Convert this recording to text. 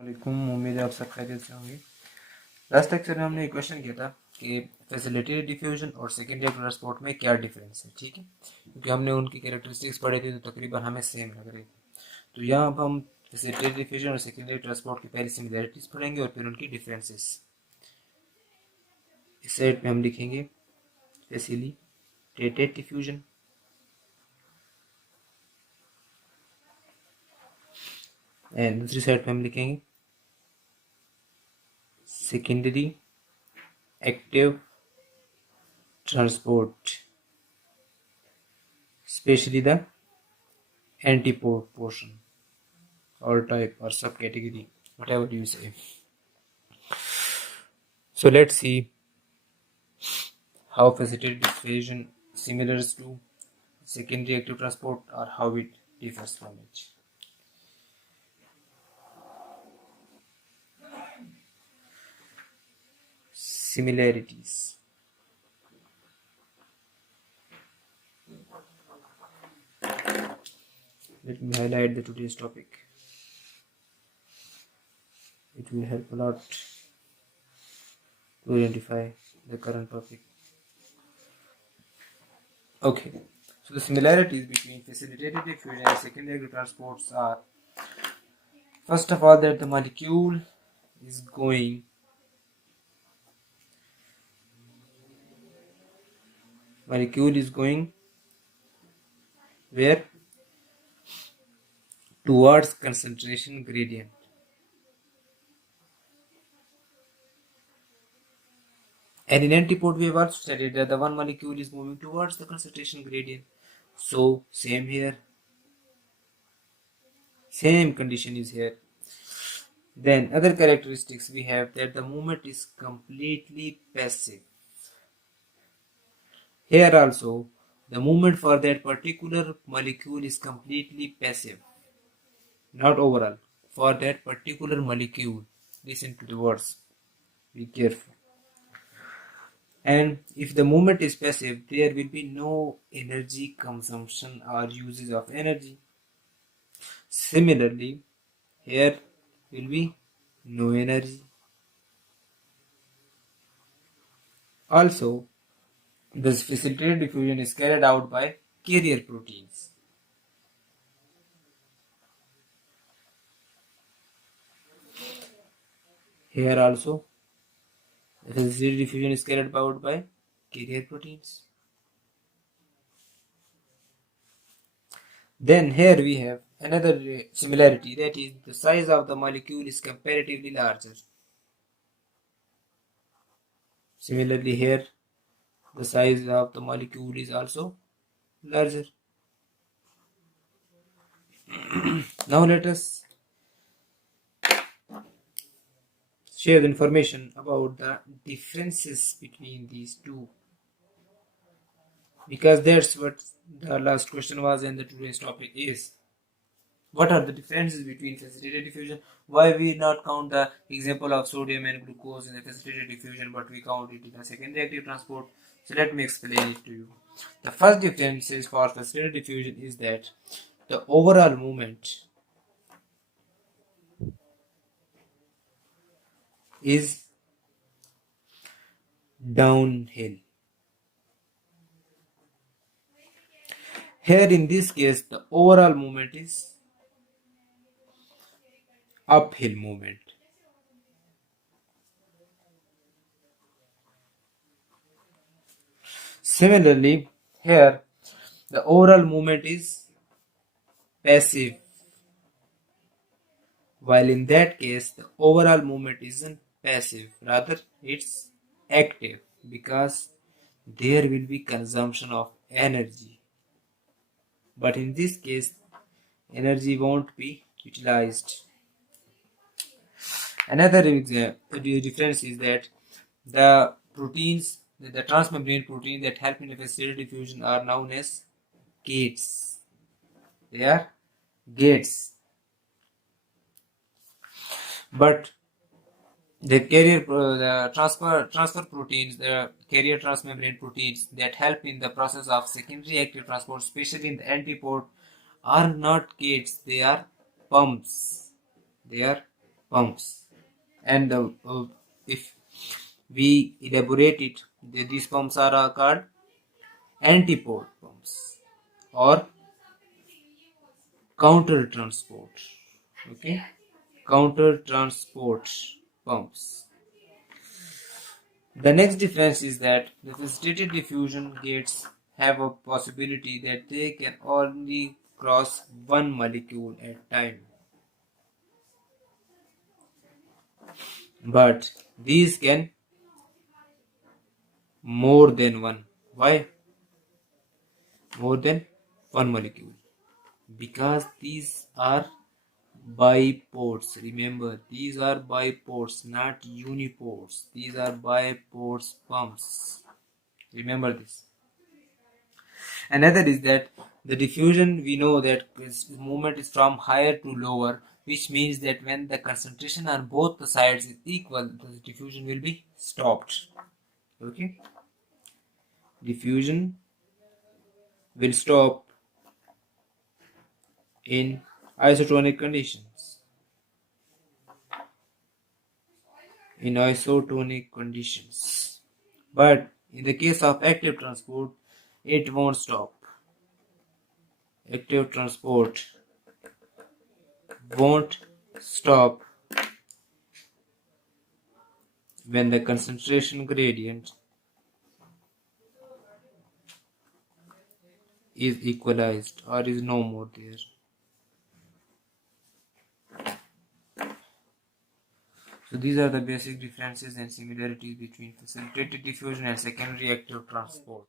वालेकुम, उम्मीद है आप सब खैरियत से होंगे। लास्ट लेक्चर में हमने एक क्वेश्चन किया था कि फैसिलिटेटेड डिफ्यूजन और सेकेंडरी ट्रांसपोर्ट में क्या डिफरेंस है, ठीक है, क्योंकि हमने उनकी कैरेक्टरिस्टिक्स पढ़े थे तो तकरीबन हमें सेम लग रही थी। तो यहाँ अब हम फैसिलिटेटेड डिफ्यूजन और सेकेंडरी ट्रांसपोर्ट की पहली सिमिलैरिटीज पढ़ेंगे और फिर उनकी डिफरेंसेस। इस साइड में हम लिखेंगे फैसिलिटेटेड डिफ्यूजन एंड दूसरी साइड पे हम लिखेंगे secondary active transport, especially the antipode portion or type or subcategory, whatever you say. So let's see how facilitated diffusion similar to secondary active transport or how it differs from it. Similarities. Let me highlight the today's topic. It will help a lot to identify the current topic. Okay, so the similarities between facilitated diffusion and secondary transports are, first of all, that the molecule is going where? Towards concentration gradient. And in antipode we have also studied that the one molecule is moving towards the concentration gradient. So same here. Same condition is here. Then other characteristics we have that the movement is completely passive. Here also the movement for that particular molecule is completely passive. Not overall. For that particular molecule. Listen to the words. Be careful. And if the movement is passive, there will be no energy consumption or usage of energy. Similarly, here will be no energy. Also, this facilitated diffusion is carried out by carrier proteins. Here also, the facilitated diffusion is carried out by carrier proteins. Then here we have another similarity, that is the size of the molecule is comparatively larger. Similarly here the size of the molecule is also larger. Now let us share the information about the differences between these two, because that's what the last question was and the today's topic is. What are the differences between facilitated diffusion? Why we not count the example of sodium and glucose in the facilitated diffusion, but we count it in the secondary active transport? So let me explain it to you. The first difference for facilitated diffusion is that the overall movement is downhill. Here in this case the overall movement is uphill movement. Similarly, here the overall movement is passive, while in that case the overall movement isn't passive, rather it's active, because there will be consumption of energy. But in this case, energy won't be utilized. Another difference is that the proteins, the transmembrane proteins that help in the facilitated diffusion are known as gates. They are gates. But the transfer proteins, the carrier transmembrane proteins that help in the process of secondary active transport, especially in the antipode, are not gates. They are pumps. They are pumps. And if we elaborate it, these pumps are called antipode pumps or counter transport. Okay, counter transport pumps. The next difference is that the facilitated diffusion gates have a possibility that they can only cross one molecule at a time. But these can more than one. Why? More than one molecule. Because these are bipods. Remember, these are bipods, not unipods. These are bipods pumps. Remember this. Another is that the diffusion, we know that movement is from higher to lower, which means that when the concentration on both the sides is equal, the diffusion will be stopped. Okay, diffusion will stop in isotonic conditions. In isotonic conditions, but in the case of active transport, it won't stop. Active transport won't stop when the concentration gradient is equalized or is no more there. So these are the basic differences and similarities between facilitated diffusion and secondary active transport.